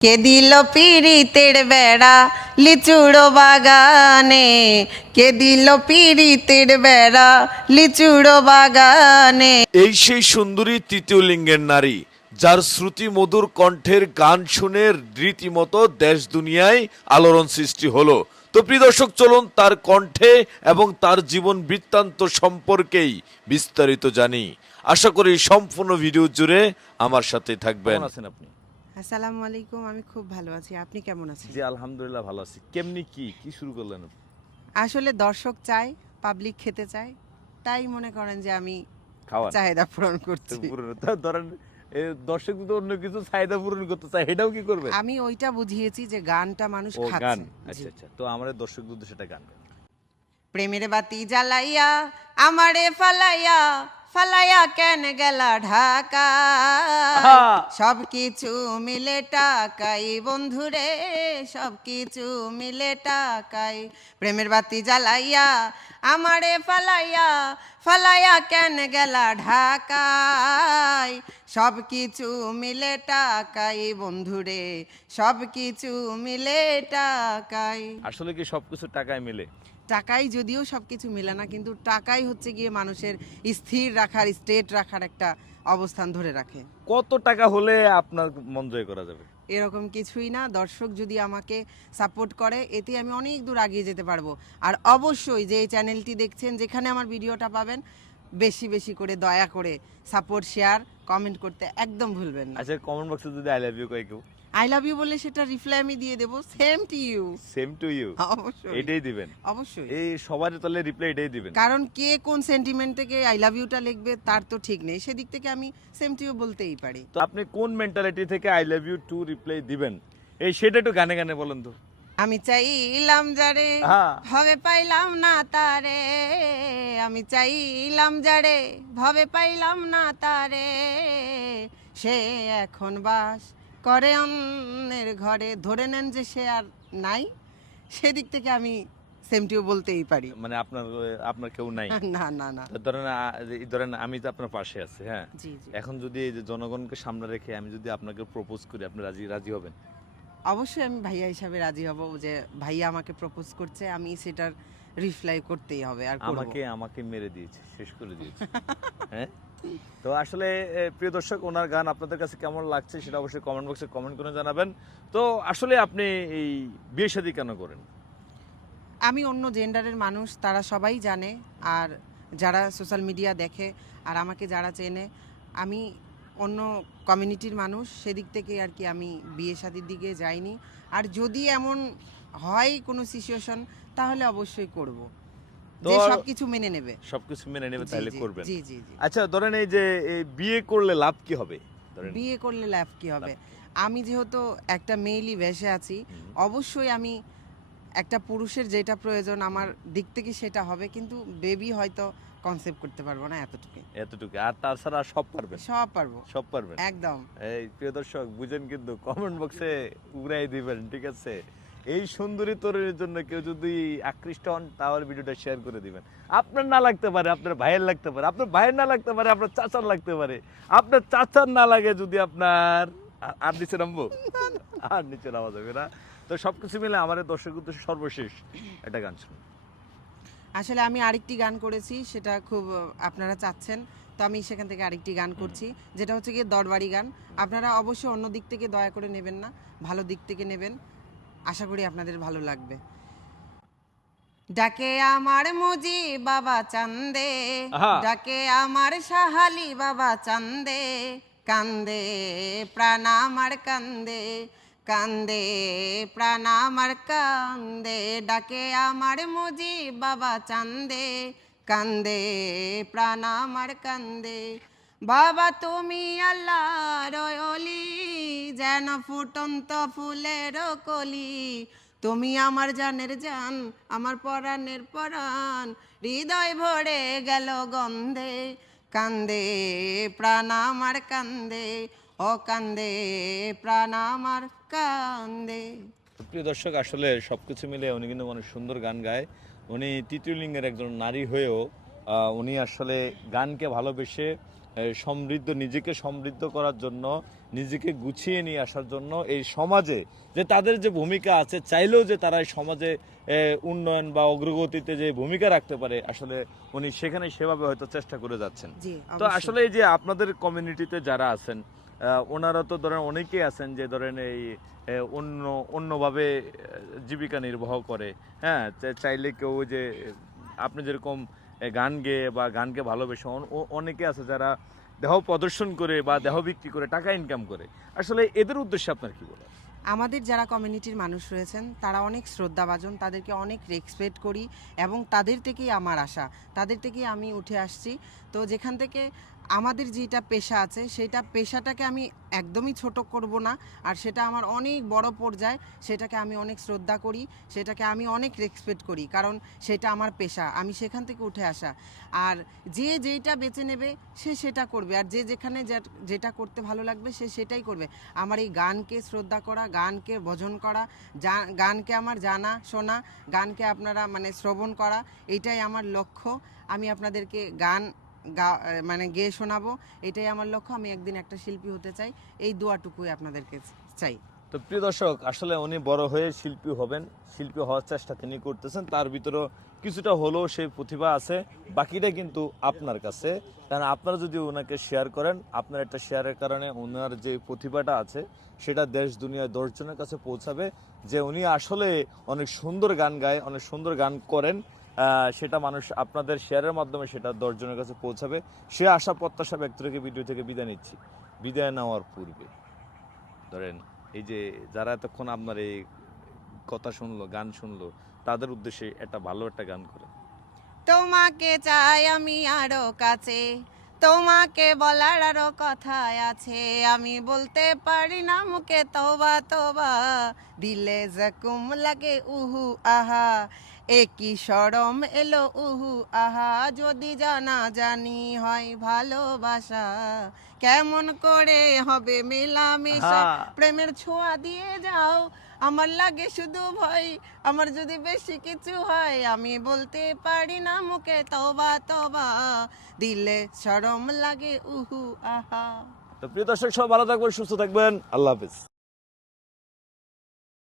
কে দিল পিরিতের বেড়া লিচুড়ো বাগানে? কে দিল পিরিতের বেড়া লিচুড়ো বাগানে? এই সেই সুন্দরী তৃতীয় লিঙ্গের নারী যার শ্রুতি মধুর কণ্ঠের গান শুনে রীতিমতো দেশ দুনিয়ায় আলোড়ন সৃষ্টি হলো। তো প্রিয় দর্শক চলুন তার কণ্ঠে এবং তার জীবন বৃত্তান্ত সম্পর্কেই বিস্তারিত জানি। আশা করি সম্পূর্ণ ভিডিও জুড়ে আমার সাথে থাকবেন। আছেন আপনি? আসসালামু আলাইকুম আমি খুব ভালো আছি। আপনি কেমন আছেন? জি আলহামদুলিল্লাহ ভালো আছি। কেমনি কি? কি শুরু করলেন? আসলে দর্শক চায় পাবলিক খেতে চায় তাই মনে করেন যে আমি খাওয়ার চাহিদা পূরণ করছি। ধরেন দর্শক তো অন্য কিছু চাহিদা পূরণ করতে চায় এটাও কি করবে? আমি ওইটা বুঝিয়েছি যে গানটা মানুষ খাচ্ছে। আচ্ছা আচ্ছা। তো আমাদের দর্শক যদি সেটা গান। প্রেমের বাতি জ্বালাইয়া আমারে ফালাইয়া ফালাইয়া কেন গেলা ঢাকা! সব কিছু মিলে টাকাই বন্ধুরে সব কিছু মিলে টাকাই। প্রেমের বাতি জ্বালাইয়া আমারে ফালাইয়া ফালাইয়া কেন গেলা ঢাকায়? সব কিছু মিলে টাকাই বন্ধুরে সব কিছু মিলে টাকাই। আসলে কি সবকিছু টাকায় মিলে? টাকাই যদিও সব কিছু মিলে না কিন্তু টাকাই হচ্ছে গিয়ে মানুষের স্থির রাখার স্টেট রাখার একটা অবস্থান ধরে রাখে। কত টাকা হলে আপনার মন জয় করা যাবে? এরকম কিছুই না। দর্শক যদি আমাকে সাপোর্ট করে এতে আমি অনেক দূর এগিয়ে যেতে পারব। আর অবশ্যই যে এই চ্যানেলটি দেখছেন যেখানে আমার ভিডিওটা পাবেন বেশি বেশি করে দয়া করে সাপোর্ট শেয়ার কমেন্ট করতে একদম ভুলবেন না। আচ্ছা কমেন্ট বক্সে যদি আই লাভ ইউ কয় কেউ? আই লাভ ইউ বলে সেটা রিপ্লাই আমি দিয়ে দেবো। Same to you same to you অবশ্যই। এটাই দিবেন। অবশ্যই। এই সবার তাহলে রিপ্লাই এটাই দিবেন। কারণ কে কোন সেন্টিমেন্ট থেকে আই লাভ ইউটা লিখবে তার তো ঠিক নেই। সেদিক থেকে আমি সেম টু ইউ বলতেই পারি। তো আপনি কোন মেন্টালিটি থেকে I love you too reply দিবেন? এই সেটা একটু গানে গানে বলেন তো। আমি চাইলাম যারে হ্যাঁ। ভবে পাইলাম না তারে। আমি চাইলাম যারে ভবে পাইলাম না তারে। সে এখন বাস করে অন্যের ঘরে ধরে নেন যে সে আর নাই সেদিক থেকে আমি সেমটিও বলতেই পারি। মানে আপনার আপনার কেউ নাই? না না না। ধরেন এই ধরেন আমি তো আপনার পাশে আছি হ্যাঁ? এখন যদি এই যে জনগণকে সামনে রেখে আমি যদি আপনাকে প্রপোজ করি আপনি রাজি রাজি হবেন? অবশ্যই আমি ভাইয়া হিসাবে রাজি হব যে ভাইয়া আমাকে প্রপোজ করছে আমি সেটার রিপ্লাই করতেই হবে আর আমাকে আমাকে মেরে দিয়েছে শেষ করে দিয়েছে। হ্যাঁ? তো আসলে প্রিয় দর্শক, ওনার গান আপনাদের কাছে কেমন লাগছে সেটা অবশ্যই কমেন্ট বক্সে কমেন্ট করে জানাবেন। তো আসলে আপনি এই বিয়ে শাদী কেন করেন? আমি অন্য জেন্ডারের মানুষ, তারা সবাই জানে। আর যারা সোশ্যাল মিডিয়া দেখে আর আমাকে যারা চেনে, আমি অন্য কমিউনিটির মানুষ, সেদিক থেকে আর কি আমি বিয়ে শাদির দিকে যাইনি। আর যদি এমন হয় কোনো সিচুয়েশন তাহলে অবশ্যই করব। তো- সবকিছু মেনে নেবে। সবকিছু মেনে নেবে তাহলে করবেন। জি জি জি। আচ্ছা ধরেন এই যে বিয়ে করলে লাভ কি হবে? বিয়ে করলে লাভ কি হবে? আমি যেহেতু একটা মেইলি ভেসে আছি অবশ্যই আমি একটা পুরুষের যেটা প্রয়োজন আমার দিক থেকে সেটা হবে কিন্তু বেবি হয়তো কনসেপ্ট করতে পারব না এতটুকু এতটুকু আর তাছাড়া সব পারবে সব পারব। সব পারবেন? একদম। এই প্রিয় দর্শক বুঝেন কিন্তু কমেন্ট বক্সে উড়াই দিবেন ঠিক আছে? এই সুন্দরী তরুণীর জন্য কেউ যদি আকৃষ্ট হন তাহলে ভিডিওটা শেয়ার করে দিবেন। আপনার না লাগতে পারে আপনার ভাইয়ের লাগতে পারে আপনার ভাইয়ের না লাগতে পারে আপনার চাচার লাগতে পারে। আপনার চাচার না লাগে যদি আপনার আর নিচে নামবো? আর নিচে নামা যাবে না। তো সবকিছু মিলে আমাদের দর্শক উদ্দেশ্যে সর্বশেষ একটা গান শুনুন। আসলে আমি আরেকটি গান করেছি সেটা খুব আপনারা চাচ্ছেন তো আমি সেখান থেকে আরেকটি গান করছি যেটা হচ্ছে গিয়ে দরবারি গান। আপনারা অবশ্যই অন্য দিক থেকে দয়া করে নেবেন না ভালো দিক থেকে নেবেন। আশা করি আপনাদের ভালো লাগবে। ডাকে আমার মুজি বাবা চান্দে ডাকে আমার সাহালি বাবা চান্দে কান্দে প্রাণ আমার কান্দে কান্দে প্রাণ আমার কান্দে ডাকে আমার মুজি বাবা চান্দে কান্দে প্রাণ আমার কান্দে। বাবা তুমি আল্লাহ রয়লি যেন ফুটন্ত ফুলের কলি। তুমি আমার জানের জান, আমার পরাণের পরাণ। হৃদয় ভরে গেল গন্ধে, কান্দে প্রাণ আমার কান্দে ও কান্দে প্রাণ আমার কান্দে। প্রিয় দর্শক, আসলে সবকিছু মিলে উনি কিন্তু অনেক সুন্দর গান গায়। উনি তৃতীয় লিঙ্গের একজন নারী হয়েও উনি আসলে গানকে ভালোবেসে সমৃদ্ধ নিজেকে সমৃদ্ধ করার জন্য নিজেকে গুছিয়ে নিয়ে আসার জন্য এই সমাজে যে তাদের যে ভূমিকা আছে চাইলেও যে তারা এই সমাজে উন্নয়ন বা অগ্রগতিতে যে ভূমিকা রাখতে পারে আসলে উনি সেখানে সেভাবে হয়তো চেষ্টা করে যাচ্ছেন। তো আসলে এই যে আপনাদের কমিউনিটিতে যারা আছেন ওনারা তো ধরেন অনেকেই আছেন যে ধরেন এই অন্য অন্যভাবে জীবিকা নির্বাহ করে হ্যাঁ? চাইলে কেউ যে আপনি যেরকম গান গেয়ে বা গানকে ভালোবেসে অনেকে আছে যারা দেহ প্রদর্শন করে বা দেহ বিক্রি করে, টাকা ইনকাম করে। আসলে এদের উদ্দেশ্যে আপনার কি বলে আমাদের যারা কমিউনিটির মানুষ রয়েছেন, তারা অনেক শ্রদ্ধাভাজন, তাদেরকে অনেক রেসপেক্ট করি এবং তাদের থেকেই আমার আশা। তাদের থেকেই আমি উঠে আসছি। তো যেখান থেকে আমাদের যেটা পেশা আছে, সেটা পেশাটাকে আমি একদমই ছোট করব না। আর সেটা আমার অনেক বড় পর্যায়ে, সেটাকে আমি অনেক শ্রদ্ধা করি, সেটাকে আমি অনেক রেসপেক্ট করি, কারণ সেটা আমার পেশা, আমি সেখান থেকে উঠে আসা। আর যে যেটা বেছে নেবে, সে সেটা করবে। আর যে যেখানে যেটা করতে ভালো লাগবে, সে সেটাই করবে। আমার এই গানকে শ্রদ্ধা করা, গানকে ভজন করা গানকে আমার জানা, শোনা, গানকে আপনারা মানে শ্রবণ করা, এটাই আমার লক্ষ্য। আমি আপনাদেরকে গান গা- মানে গেয়ে শোনাবো। এটাই আমার লক্ষ্য, আমি একদিন একটা শিল্পী হতে চাই। এই দোয়াটুকুই আপনাদেরকে চাই। তো প্রিয় দর্শক, আসলে উনি বড় হয়ে শিল্পী হবেন, শিল্পী হওয়ার চেষ্টা তিনি করতেছেন। তার ভিতরেও কিছুটা হলেও সেই প্রতিভা আছে, বাকিটা কিন্তু আপনার কাছে। কারণ আপনারা যদি ওনাকে শেয়ার করেন, আপনার একটা শেয়ারের কারণে ওনার যে প্রতিভাটা আছে, সেটা দেশ দুনিয়ায় দশজনের কাছে পৌঁছাবে। যে উনি আসলে অনেক সুন্দর গান গায়, অনেক সুন্দর গান করেন সেটা মানুষ আপনাদের শেয়ারের মাধ্যমে সেটা দশজনের কাছে পৌঁছাবে। সে আশা প্রত্যাশা ব্যক্ত রেখে ভিডিও থেকে বিদায় নিচ্ছি। বিদায় নেওয়ার পূর্বে, ধরেন এই যে যারা এতক্ষণ আপনার এই কথা শুনলো, গান শুনলো, তাদের উদ্দেশ্যে একটা ভালো একটা গান করে। তোমাকে চাই আমি আরও কাছে, তোমাকে বলার আরও কথা আছে। আমি বলতে পারি না মুখে তোবা তোবা দিলে জকুম লাগে উহু আহা। একই সরম এলো উহু আহা যদি জানা জানি হয় ভালোবাসা। কেমন করে হবে মেলামেশা। প্রেমের ছোঁয়া দিয়ে যাও। আমার লাগে শুধু ভয় আমার যদি বেশি কিছু হয় আমি বলতে পারি না মুখে তবা তবা দিলে শরম লাগে উহু আহা। তো প্রিয় দর্শক সবাই ভালো থাকবেন সুস্থ থাকবেন। আল্লাহ হাফিজ।